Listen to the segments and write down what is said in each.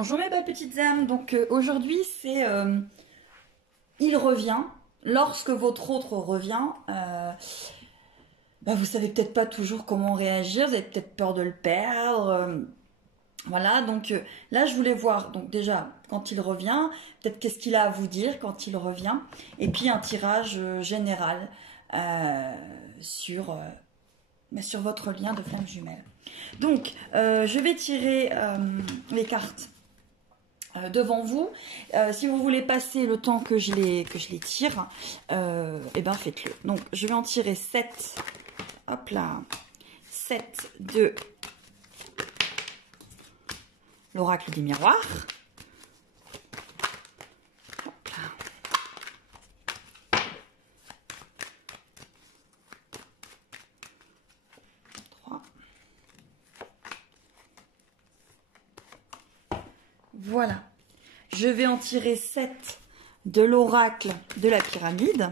bonjour mes belles petites âmes. Donc aujourd'hui c'est il revient. Lorsque votre autre revient, vous savez peut-être pas toujours comment réagir, vous avez peut-être peur de le perdre. Voilà, donc là je voulais voir, donc déjà quand il revient, peut-être qu'est-ce qu'il a à vous dire quand il revient, et puis un tirage général sur votre lien de flamme jumelle. Donc je vais tirer les cartes devant vous. Si vous voulez passer le temps que je les tire, faites-le. Donc je vais en tirer 7. Hop là. 7 de l'oracle des miroirs. Hop là. 3. Voilà. Je vais en tirer 7 de l'oracle de la pyramide.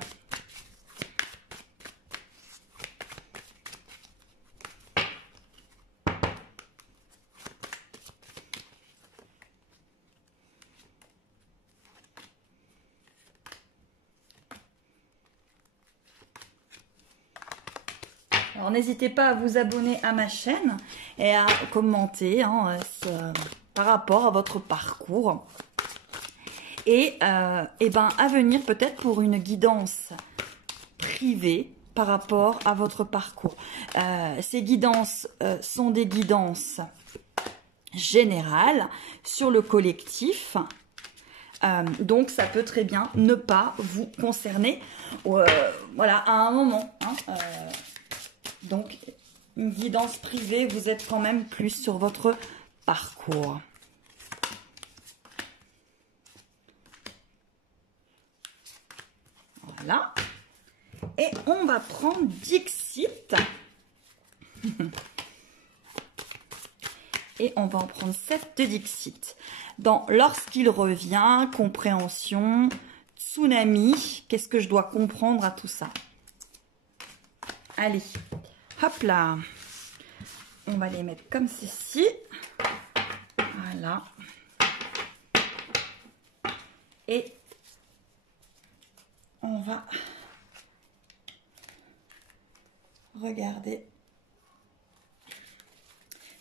Alors n'hésitez pas à vous abonner à ma chaîne et à commenter par rapport à votre parcours. Et à venir peut-être pour une guidance privée par rapport à votre parcours. Ces guidances sont des guidances générales sur le collectif. Donc ça peut très bien ne pas vous concerner à un moment. Donc une guidance privée, vous êtes quand même plus sur votre parcours. Voilà. Et on va prendre Dixit. Et on va en prendre 7 de Dixit. Dans lorsqu'il revient, compréhension, tsunami, qu'est-ce que je dois comprendre à tout ça? Allez, hop là. On va les mettre comme ceci. Voilà. Et on va regarder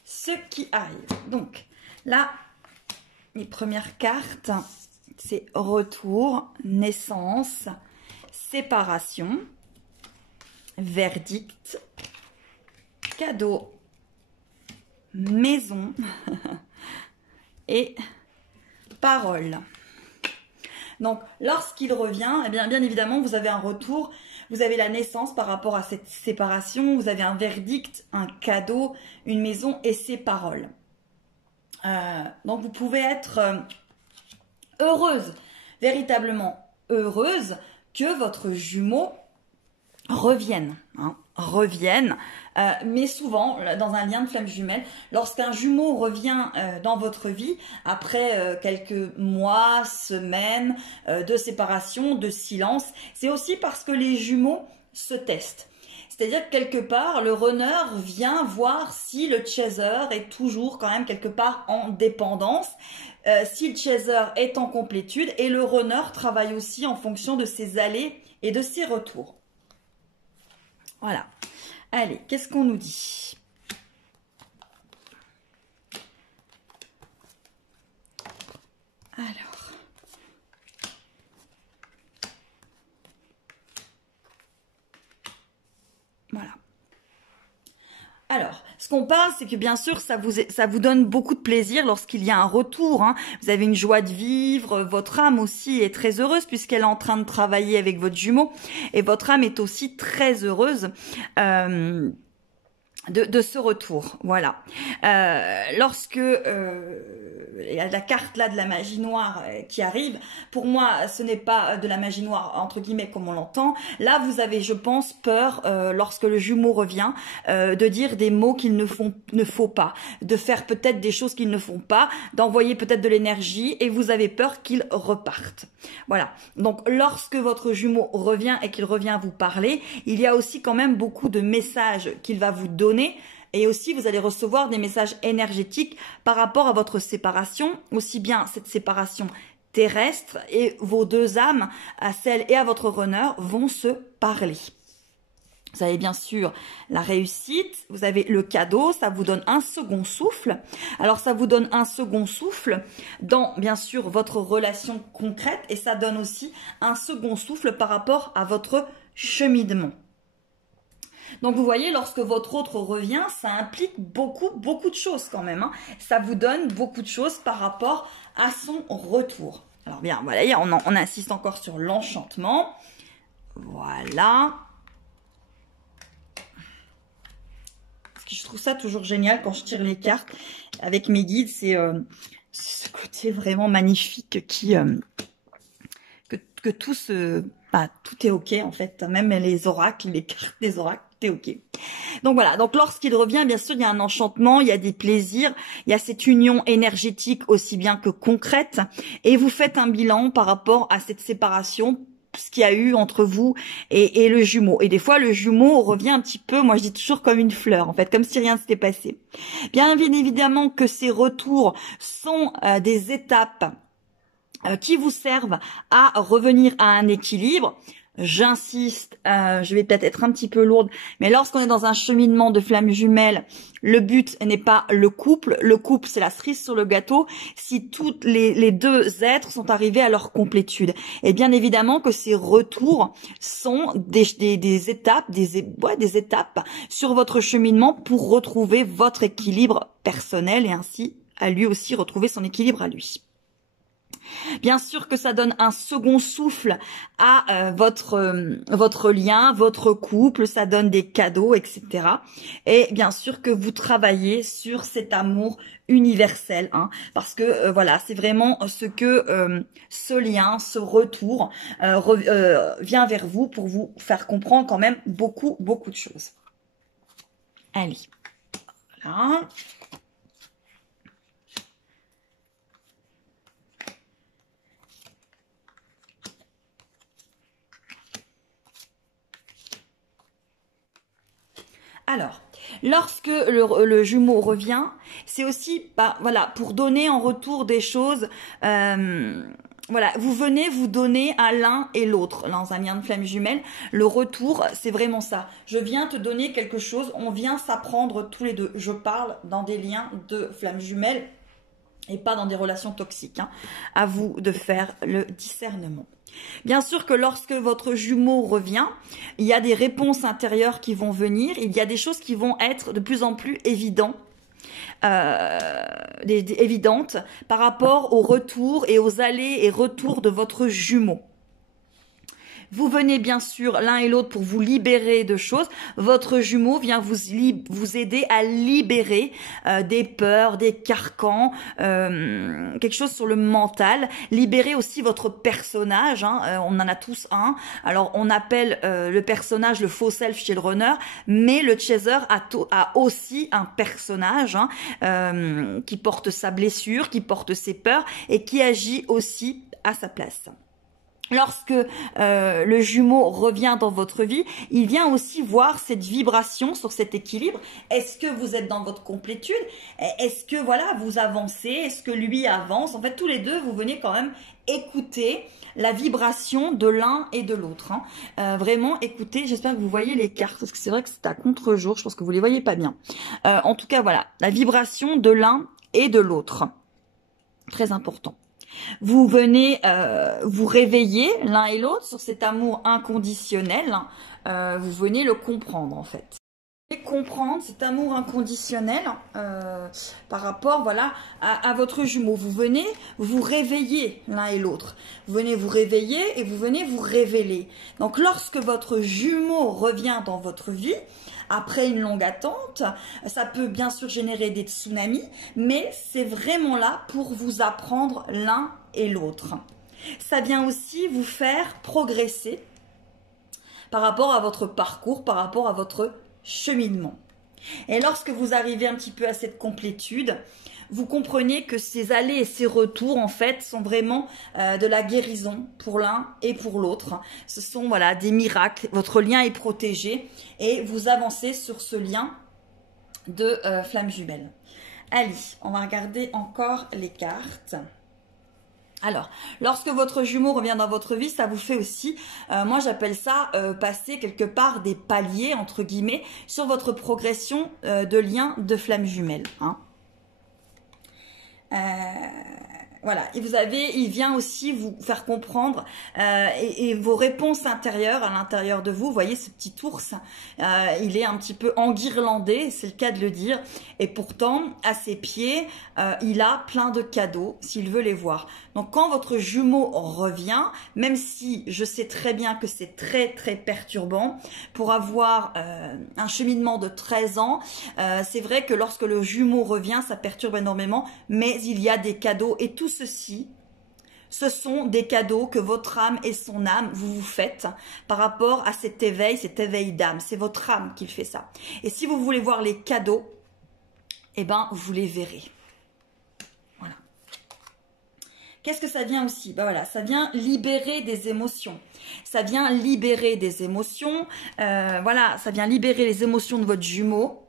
ce qui arrive. Donc là, les premières cartes, c'est retour, naissance, séparation, verdict, cadeau, maison et parole. Donc, lorsqu'il revient, bien évidemment, vous avez un retour, vous avez la naissance par rapport à cette séparation, vous avez un verdict, un cadeau, une maison et ses paroles. Donc, vous pouvez être heureuse, véritablement heureuse que votre jumeau revienne, mais souvent dans un lien de flamme jumelle, lorsqu'un jumeau revient dans votre vie après quelques mois, semaines de séparation, de silence, c'est aussi parce que les jumeaux se testent. C'est-à-dire que quelque part, le runner vient voir si le chaser est toujours quand même quelque part en dépendance, si le chaser est en complétude, et le runner travaille aussi en fonction de ses allées et de ses retours. Voilà. Allez, qu'est-ce qu'on nous dit? Alors. Voilà. Alors, ce qu'on parle, c'est que bien sûr, ça vous donne beaucoup de plaisir lorsqu'il y a un retour. Vous avez une joie de vivre, votre âme aussi est très heureuse puisqu'elle est en train de travailler avec votre jumeau. Et votre âme est aussi très heureuse de ce retour. Voilà. Lorsque il y a la carte là de la magie noire qui arrive, pour moi ce n'est pas de la magie noire entre guillemets comme on l'entend. Là vous avez, je pense, peur lorsque le jumeau revient de dire des mots qu'il ne faut pas, de faire peut-être des choses qu'ils ne font pas, d'envoyer peut-être de l'énergie et vous avez peur qu'il reparte. Voilà. Donc lorsque votre jumeau revient et qu'il revient vous parler, il y a aussi quand même beaucoup de messages qu'il va vous donner Et aussi, vous allez recevoir des messages énergétiques par rapport à votre séparation, aussi bien cette séparation terrestre et vos deux âmes, à celle et à votre runner, vont se parler. Vous avez bien sûr la réussite, vous avez le cadeau, ça vous donne un second souffle. Alors ça vous donne un second souffle dans bien sûr votre relation concrète et ça donne aussi un second souffle par rapport à votre cheminement. Donc vous voyez, lorsque votre autre revient, ça implique beaucoup de choses quand même. Hein. Ça vous donne beaucoup de choses par rapport à son retour. Alors bien, voilà, on insiste encore sur l'enchantement. Voilà. Je trouve ça toujours génial quand je tire les cartes avec mes guides, c'est ce côté vraiment magnifique qui que tout tout est ok en fait, même les oracles, les cartes des oracles, tout est ok. Donc voilà, donc lorsqu'il revient, bien sûr, il y a un enchantement, il y a des plaisirs, il y a cette union énergétique aussi bien que concrète, et vous faites un bilan par rapport à cette séparation, ce qu'il y a eu entre vous et le jumeau. Et des fois, le jumeau revient un petit peu, moi je dis toujours comme une fleur, en fait, comme si rien ne s'était passé. Bien évidemment que ces retours sont des étapes qui vous servent à revenir à un équilibre. J'insiste, je vais peut-être être un petit peu lourde, mais lorsqu'on est dans un cheminement de flammes jumelles, le but n'est pas le couple c'est la cerise sur le gâteau si toutes les deux êtres sont arrivés à leur complétude. Et bien évidemment que ces retours sont des étapes, des étapes sur votre cheminement pour retrouver votre équilibre personnel et ainsi à lui aussi retrouver son équilibre à lui. Bien sûr que ça donne un second souffle à votre lien, votre couple, ça donne des cadeaux, etc. Et bien sûr que vous travaillez sur cet amour universel, hein, parce que voilà, c'est vraiment ce que ce lien, ce retour vient vers vous pour vous faire comprendre quand même beaucoup de choses. Allez, voilà. Alors, lorsque le jumeau revient, c'est aussi voilà, pour donner en retour des choses. Voilà, vous venez vous donner à l'un et l'autre dans un lien de flamme jumelle. Le retour, c'est vraiment ça. Je viens te donner quelque chose, on vient s'apprendre tous les deux. Je parle dans des liens de flamme jumelle et pas dans des relations toxiques. Hein. À vous de faire le discernement. Bien sûr que lorsque votre jumeau revient, il y a des réponses intérieures qui vont venir, il y a des choses qui vont être de plus en plus évidentes par rapport au retour et aux allers et retours de votre jumeau. Vous venez bien sûr l'un et l'autre pour vous libérer de choses. Votre jumeau vient vous aider à libérer des peurs, des carcans, quelque chose sur le mental. Libérer aussi votre personnage. Hein, on en a tous un. Alors on appelle le personnage le faux self chez le runner, mais le chaser a aussi un personnage qui porte sa blessure, qui porte ses peurs et qui agit aussi à sa place. Lorsque le jumeau revient dans votre vie, il vient aussi voir cette vibration sur cet équilibre. Est-ce que vous êtes dans votre complétude? Est-ce que voilà, vous avancez? Est-ce que lui avance? En fait, tous les deux, vous venez quand même écouter la vibration de l'un et de l'autre. Hein. Vraiment, écoutez, j'espère que vous voyez les cartes, parce que c'est vrai que c'est à contre-jour, je pense que vous les voyez pas bien. En tout cas, voilà, la vibration de l'un et de l'autre. Très important. Vous venez vous réveiller l'un et l'autre sur cet amour inconditionnel. Vous venez le comprendre en fait. Et comprendre cet amour inconditionnel par rapport voilà à votre jumeau. Vous venez vous réveiller l'un et l'autre. Vous venez vous réveiller et vous venez vous révéler. Donc lorsque votre jumeau revient dans votre vie, après une longue attente, ça peut bien sûr générer des tsunamis, mais c'est vraiment là pour vous apprendre l'un et l'autre. Ça vient aussi vous faire progresser par rapport à votre parcours, par rapport à votre cheminement. Et lorsque vous arrivez un petit peu à cette complétude, vous comprenez que ces allers et ces retours, en fait, sont vraiment de la guérison pour l'un et pour l'autre. Ce sont voilà des miracles. Votre lien est protégé et vous avancez sur ce lien de flamme jumelle. Allez, on va regarder encore les cartes. Alors, lorsque votre jumeau revient dans votre vie, ça vous fait aussi, moi j'appelle ça passer quelque part des paliers, entre guillemets, sur votre progression de lien de flamme jumelle. Hein. Voilà, et il vient aussi vous faire comprendre et vos réponses intérieures à l'intérieur de vous. Vous voyez ce petit ours, il est un petit peu enguirlandé, c'est le cas de le dire. Et pourtant, à ses pieds, il a plein de cadeaux s'il veut les voir. Donc quand votre jumeau revient, même si je sais très bien que c'est très très perturbant, pour avoir un cheminement de 13 ans, c'est vrai que lorsque le jumeau revient, ça perturbe énormément, mais il y a des cadeaux et tout ceci, ce sont des cadeaux que votre âme et son âme vous faites par rapport à cet éveil d'âme. C'est votre âme qui fait ça. Et si vous voulez voir les cadeaux, eh ben, vous les verrez. Voilà. Qu'est-ce que ça vient aussi? Ben voilà, ça vient libérer des émotions. Ça vient libérer des émotions. Voilà, ça vient libérer les émotions de votre jumeau.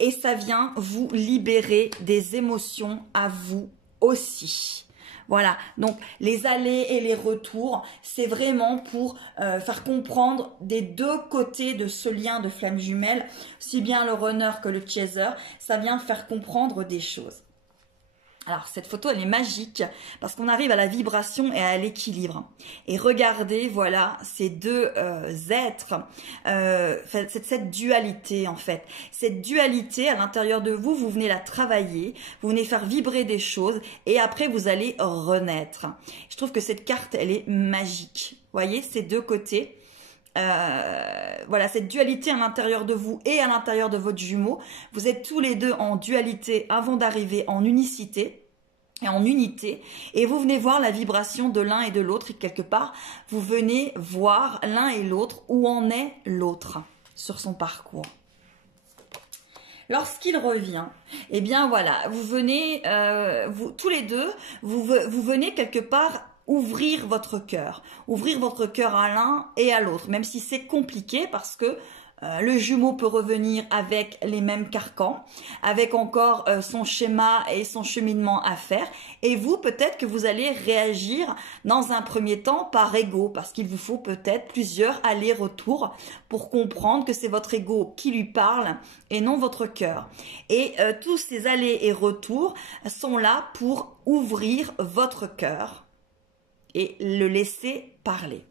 Et ça vient vous libérer des émotions à vous aussi. Voilà, donc les allers et les retours, c'est vraiment pour faire comprendre des deux côtés de ce lien de flamme jumelle, si bien le runner que le chaser, ça vient faire comprendre des choses. Alors, cette photo, elle est magique parce qu'on arrive à la vibration et à l'équilibre. Et regardez, voilà, ces deux êtres, cette dualité en fait. Cette dualité à l'intérieur de vous, vous venez la travailler, vous venez faire vibrer des choses et après, vous allez renaître. Je trouve que cette carte, elle est magique. Vous voyez, ces deux côtés. Voilà, cette dualité à l'intérieur de vous et à l'intérieur de votre jumeau. Vous êtes tous les deux en dualité avant d'arriver en unicité et en unité. Et vous venez voir la vibration de l'un et de l'autre. Et quelque part, vous venez voir l'un et l'autre où en est l'autre sur son parcours. Lorsqu'il revient, eh bien voilà, vous venez, tous les deux, vous venez quelque part ouvrir votre cœur à l'un et à l'autre, même si c'est compliqué parce que le jumeau peut revenir avec les mêmes carcans, avec encore son schéma et son cheminement à faire. Et vous, peut-être que vous allez réagir dans un premier temps par ego, parce qu'il vous faut peut-être plusieurs allers-retours pour comprendre que c'est votre ego qui lui parle et non votre cœur. Et tous ces allers et retours sont là pour ouvrir votre cœur et le laisser parler.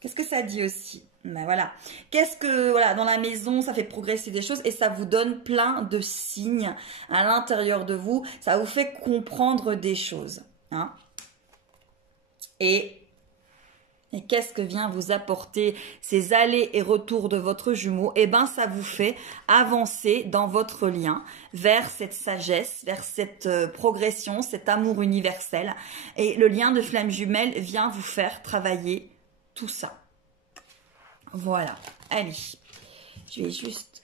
Qu'est-ce que ça dit aussi? Ben voilà. Qu'est-ce que, voilà, dans la maison, ça fait progresser des choses et ça vous donne plein de signes à l'intérieur de vous. Ça vous fait comprendre des choses. Hein? Et qu'est-ce que vient vous apporter ces allers et retours de votre jumeau? Eh bien, ça vous fait avancer dans votre lien vers cette sagesse, vers cette progression, cet amour universel. Et le lien de flamme jumelle vient vous faire travailler tout ça. Voilà. Allez, je vais juste...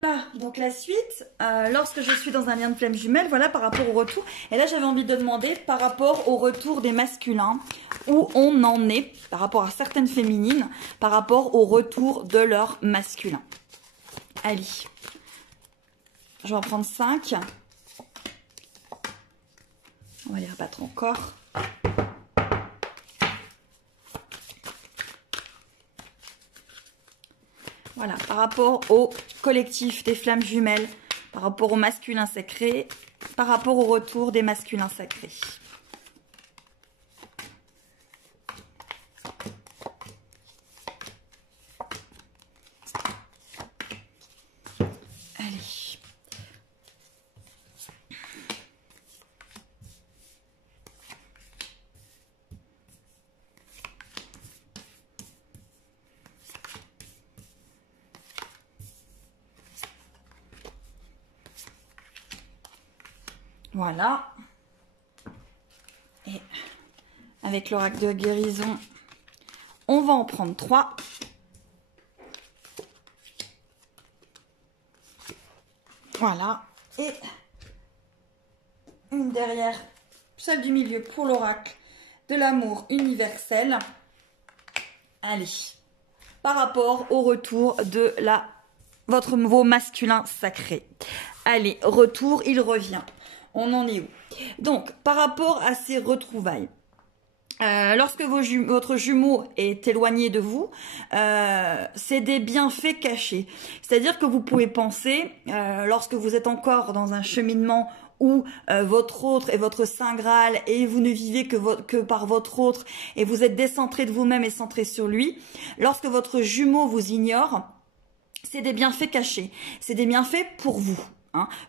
Voilà, donc la suite, lorsque je suis dans un lien de flamme jumelle, voilà par rapport au retour. Et là, j'avais envie de demander par rapport au retour des masculins, où on en est, par rapport à certaines féminines, par rapport au retour de leur masculin. Allez, je vais en prendre 5. On va les rebattre encore. Voilà, par rapport au collectif des flammes jumelles, par rapport au masculin sacré, par rapport au retour des masculins sacrés. Allez. Voilà. Et avec l'oracle de guérison, on va en prendre 3. Voilà. Et une derrière, celle du milieu pour l'oracle de l'amour universel. Allez. par rapport au retour de votre nouveau masculin sacré. Allez, retour, il revient. On en est où? Donc, par rapport à ces retrouvailles, lorsque votre jumeau est éloigné de vous, c'est des bienfaits cachés. C'est-à-dire que vous pouvez penser, lorsque vous êtes encore dans un cheminement où votre autre est votre Saint Graal et vous ne vivez que par votre autre et vous êtes décentré de vous-même et centré sur lui, lorsque votre jumeau vous ignore, c'est des bienfaits cachés. C'est des bienfaits pour vous.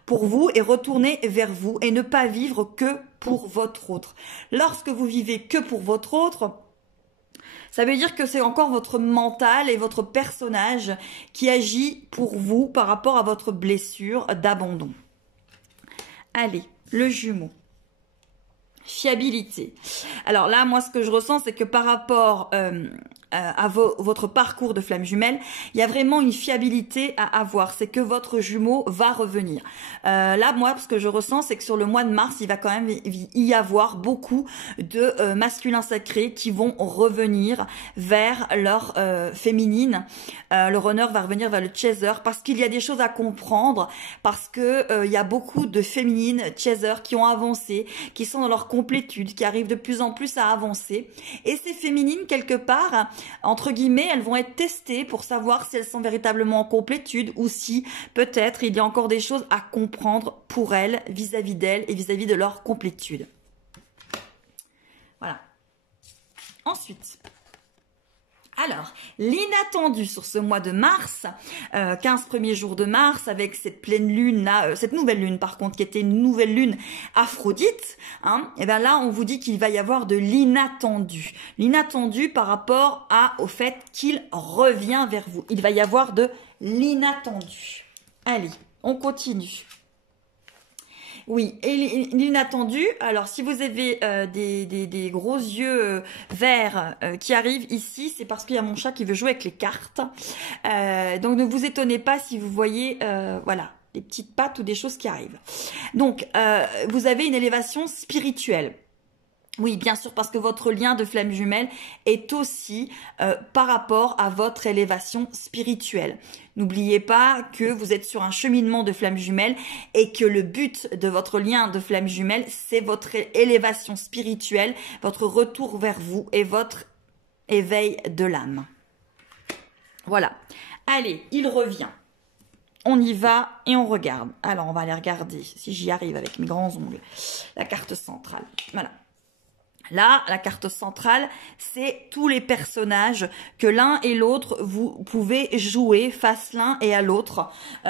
Pour vous et retourner vers vous et ne pas vivre que pour votre autre. Lorsque vous vivez que pour votre autre, ça veut dire que c'est encore votre mental et votre personnage qui agit pour vous par rapport à votre blessure d'abandon. Allez, le jumeau. Fiabilité. Alors là, moi, ce que je ressens, c'est que par rapport à votre parcours de flamme jumelle, il y a vraiment une fiabilité à avoir. C'est que votre jumeau va revenir. Là, moi, ce que je ressens, c'est que sur le mois de mars, il va quand même y avoir beaucoup de masculins sacrés qui vont revenir vers leur féminine. Le runner va revenir vers le chaser parce qu'il y a des choses à comprendre, parce que il y a beaucoup de féminines chaser qui ont avancé, qui sont dans leur complétude, qui arrivent de plus en plus à avancer. Et ces féminines, quelque part, entre guillemets, elles vont être testées pour savoir si elles sont véritablement en complétude ou si peut-être il y a encore des choses à comprendre pour elles, vis-à-vis d'elles et vis-à-vis de leur complétude. Voilà. Ensuite, alors, l'inattendu sur ce mois de mars, 15 premiers jours de mars, avec cette pleine lune là, cette nouvelle lune par contre, qui était une nouvelle lune Aphrodite, et bien là on vous dit qu'il va y avoir de l'inattendu. L'inattendu par rapport au fait qu'il revient vers vous. Il va y avoir de l'inattendu. Allez, on continue. Oui, et l'inattendu, alors si vous avez des gros yeux verts qui arrivent ici, c'est parce qu'il y a mon chat qui veut jouer avec les cartes. Donc ne vous étonnez pas si vous voyez, voilà, des petites pattes ou des choses qui arrivent. Donc, vous avez une élévation spirituelle. Oui, bien sûr, parce que votre lien de flamme jumelle est aussi par rapport à votre élévation spirituelle. N'oubliez pas que vous êtes sur un cheminement de flamme jumelle et que le but de votre lien de flamme jumelle, c'est votre élévation spirituelle, votre retour vers vous et votre éveil de l'âme. Voilà. Allez, il revient. On y va et on regarde. Alors, on va aller regarder, si j'y arrive avec mes grands ongles, la carte centrale. Voilà. Là, la carte centrale, c'est tous les personnages que l'un et l'autre, vous pouvez jouer face l'un et à l'autre.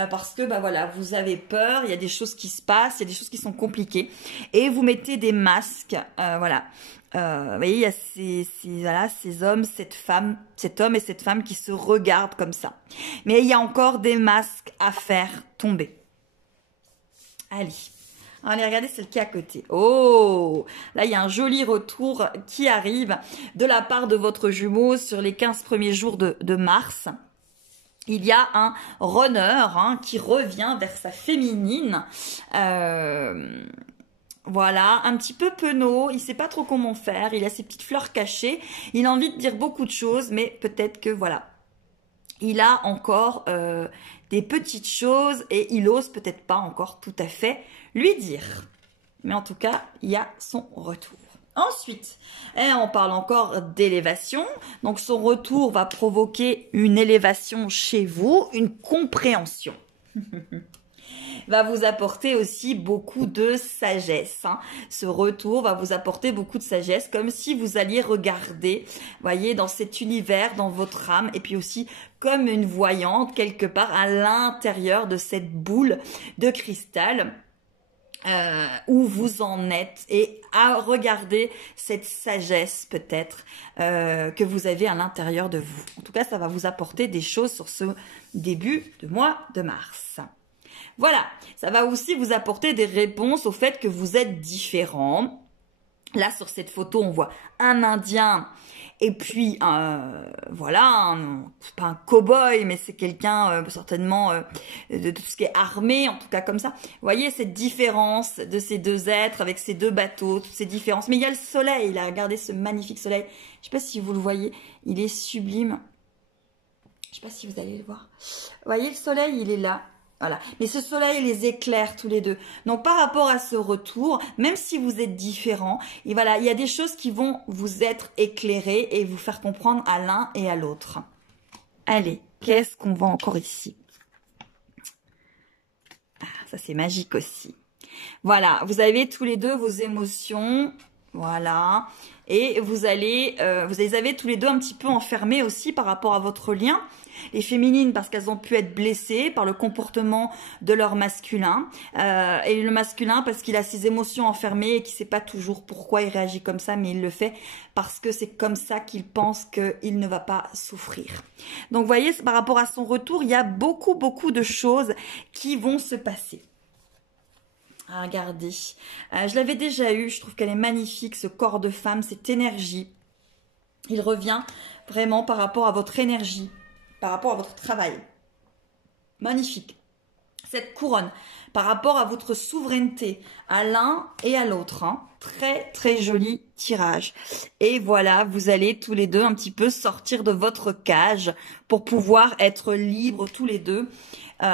Parce que, bah voilà, vous avez peur, il y a des choses qui se passent, il y a des choses qui sont compliquées. Et vous mettez des masques, voilà. Vous voyez, il y a ces hommes, cet homme et cette femme qui se regardent comme ça. Mais il y a encore des masques à faire tomber. Allez. Allez, regardez celle qui est à côté. Oh, là, il y a un joli retour qui arrive de la part de votre jumeau sur les 15 premiers jours de mars. Il y a un runner qui revient vers sa féminine. Voilà, un petit peu penaud, il sait pas trop comment faire, il a ses petites fleurs cachées. Il a envie de dire beaucoup de choses, mais peut-être que, voilà, il a encore des petites choses et il ose peut-être pas encore tout à fait lui dire. Mais en tout cas, il y a son retour. Ensuite, on parle encore d'élévation. Donc, son retour va provoquer une élévation chez vous, une compréhension. Va vous apporter aussi beaucoup de sagesse. Ce retour va vous apporter beaucoup de sagesse, comme si vous alliez regarder, voyez, dans cet univers, dans votre âme, et puis aussi comme une voyante quelque part à l'intérieur de cette boule de cristal. Où vous en êtes et à regarder cette sagesse peut-être que vous avez à l'intérieur de vous. En tout cas, ça va vous apporter des choses sur ce début de mois de mars. Voilà, ça va aussi vous apporter des réponses au fait que vous êtes différents. Là, sur cette photo, on voit un Indien et puis, voilà, c'est pas un cow-boy, mais c'est quelqu'un certainement de tout ce qui est armé, en tout cas comme ça. Vous voyez cette différence de ces deux êtres avec ces deux bateaux, toutes ces différences. Mais il y a le soleil, là, regardez ce magnifique soleil. Je sais pas si vous le voyez, il est sublime. Je sais pas si vous allez le voir. Vous voyez, le soleil, il est là. Voilà. Mais ce soleil les éclaire tous les deux. Donc, par rapport à ce retour, même si vous êtes différents, et voilà, il y a des choses qui vont vous être éclairées et vous faire comprendre à l'un et à l'autre. Allez, qu'est-ce qu'on voit encore ici? Ah, ça, c'est magique aussi. Voilà, vous avez tous les deux vos émotions. Voilà. Et vous les avez tous les deux un petit peu enfermés aussi par rapport à votre lien. Les féminines parce qu'elles ont pu être blessées par le comportement de leur masculin. Et le masculin parce qu'il a ses émotions enfermées et qu'il ne sait pas toujours pourquoi il réagit comme ça, mais il le fait parce que c'est comme ça qu'il pense qu'il ne va pas souffrir. Donc vous voyez, par rapport à son retour, il y a beaucoup de choses qui vont se passer. Ah, regardez, je l'avais déjà eu, je trouve qu'elle est magnifique, ce corps de femme, cette énergie. Il revient vraiment par rapport à votre énergie, par rapport à votre travail. Magnifique. Cette couronne, par rapport à votre souveraineté, à l'un et à l'autre. Hein. Très joli tirage. Et voilà, vous allez tous les deux un petit peu sortir de votre cage pour pouvoir être libres tous les deux.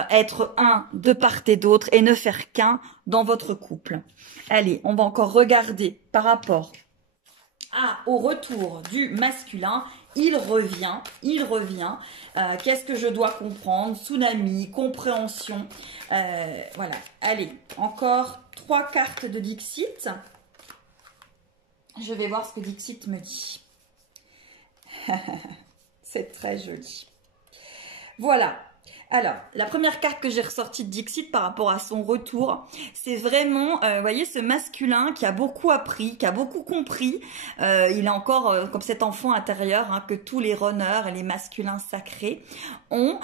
Être un de part et d'autre et ne faire qu'un dans votre couple. Allez, on va encore regarder par rapport au retour du masculin. Il revient. Qu'est-ce que je dois comprendre? Tsunami, compréhension. Voilà, allez, encore 3 cartes de Dixit. Je vais voir ce que Dixit me dit. C'est très joli. Voilà. Alors, la première carte que j'ai ressortie de Dixit par rapport à son retour, c'est vraiment, vous voyez, ce masculin qui a beaucoup appris, qui a beaucoup compris. Il a encore comme cet enfant intérieur hein, que tous les runners et les masculins sacrés ont.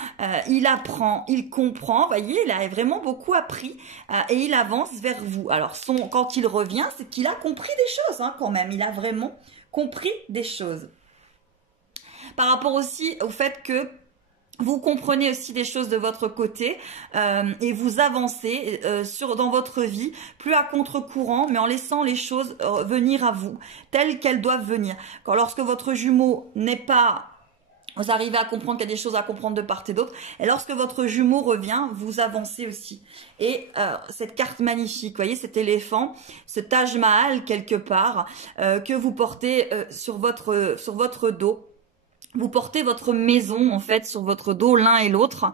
Il apprend, il comprend, vous voyez, il a vraiment beaucoup appris et il avance vers vous. Alors, quand il revient, c'est qu'il a compris des choses hein, quand même. Il a vraiment compris des choses. Par rapport aussi au fait que vous comprenez aussi des choses de votre côté et vous avancez dans votre vie, plus à contre-courant, mais en laissant les choses venir à vous, telles qu'elles doivent venir. Lorsque votre jumeau n'est pas... Vous arrivez à comprendre qu'il y a des choses à comprendre de part et d'autre. Et lorsque votre jumeau revient, vous avancez aussi. Et cette carte magnifique, vous voyez, cet éléphant, ce Taj Mahal quelque part, que vous portez sur votre dos. Vous portez votre maison, en fait, sur votre dos, l'un et l'autre,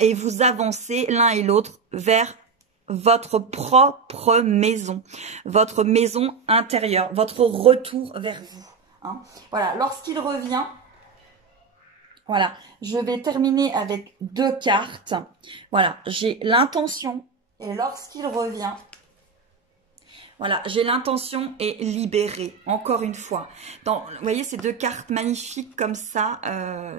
et vous avancez l'un et l'autre vers votre propre maison, votre maison intérieure, votre retour vers vous. Hein. Voilà, lorsqu'il revient, voilà, je vais terminer avec 2 cartes. Voilà, j'ai l'intention, et lorsqu'il revient... Voilà, j'ai l'intention et libérée, encore une fois. Vous voyez ces 2 cartes magnifiques comme ça,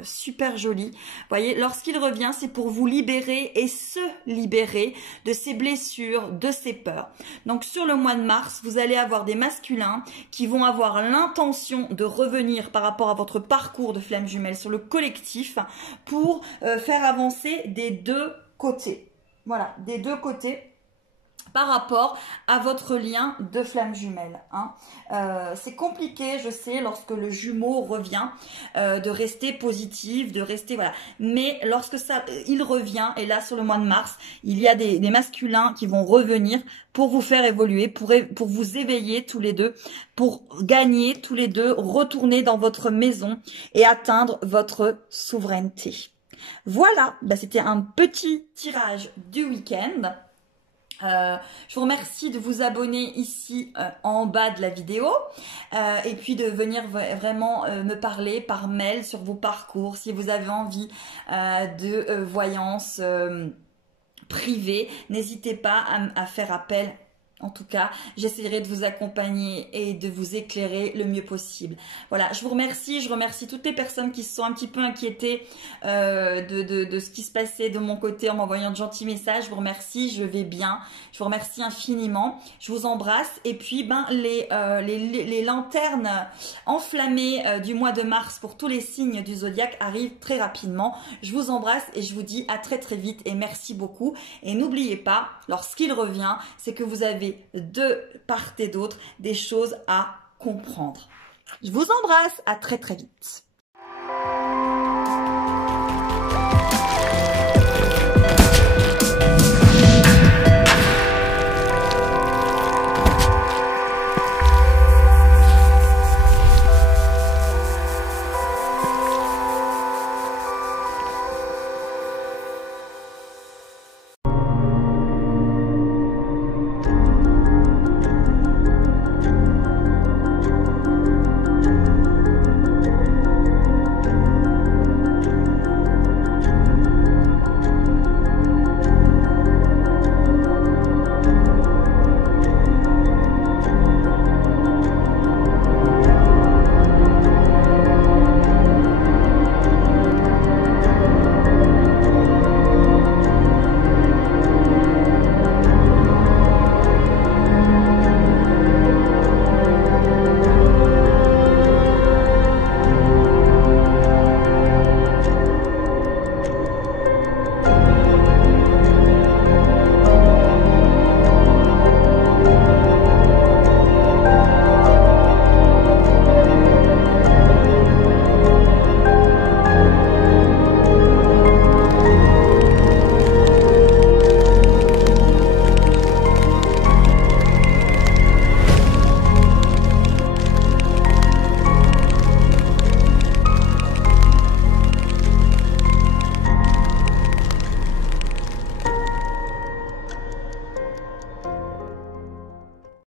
super jolies. Vous voyez, lorsqu'il revient, c'est pour vous libérer et se libérer de ces blessures, de ces peurs. Donc sur le mois de mars, vous allez avoir des masculins qui vont avoir l'intention de revenir par rapport à votre parcours de flamme jumelle sur le collectif pour faire avancer des 2 côtés. Voilà, des 2 côtés. Par rapport à votre lien de flamme jumelle. Hein. C'est compliqué, je sais, lorsque le jumeau revient, de rester positif, de rester... voilà. Mais lorsque il revient, et là sur le mois de mars, il y a des masculins qui vont revenir pour vous faire évoluer, pour vous éveiller tous les deux, pour gagner tous les deux, retourner dans votre maison et atteindre votre souveraineté. Voilà, c'était un petit tirage du week-end. Je vous remercie de vous abonner ici en bas de la vidéo et puis de venir vraiment me parler par mail sur vos parcours si vous avez envie de voyance privée. N'hésitez pas à faire appel. En tout cas, j'essaierai de vous accompagner et de vous éclairer le mieux possible. Voilà, je vous remercie. Je remercie toutes les personnes qui se sont un petit peu inquiétées de ce qui se passait de mon côté en m'envoyant de gentils messages. Je vous remercie, je vais bien. Je vous remercie infiniment. Je vous embrasse. Et puis, les lanternes enflammées du mois de mars pour tous les signes du zodiaque arrivent très rapidement. Je vous embrasse et je vous dis à très vite et merci beaucoup. Et n'oubliez pas, lorsqu'il revient, c'est que vous avez de part et d'autre des choses à comprendre. Je vous embrasse, à très vite.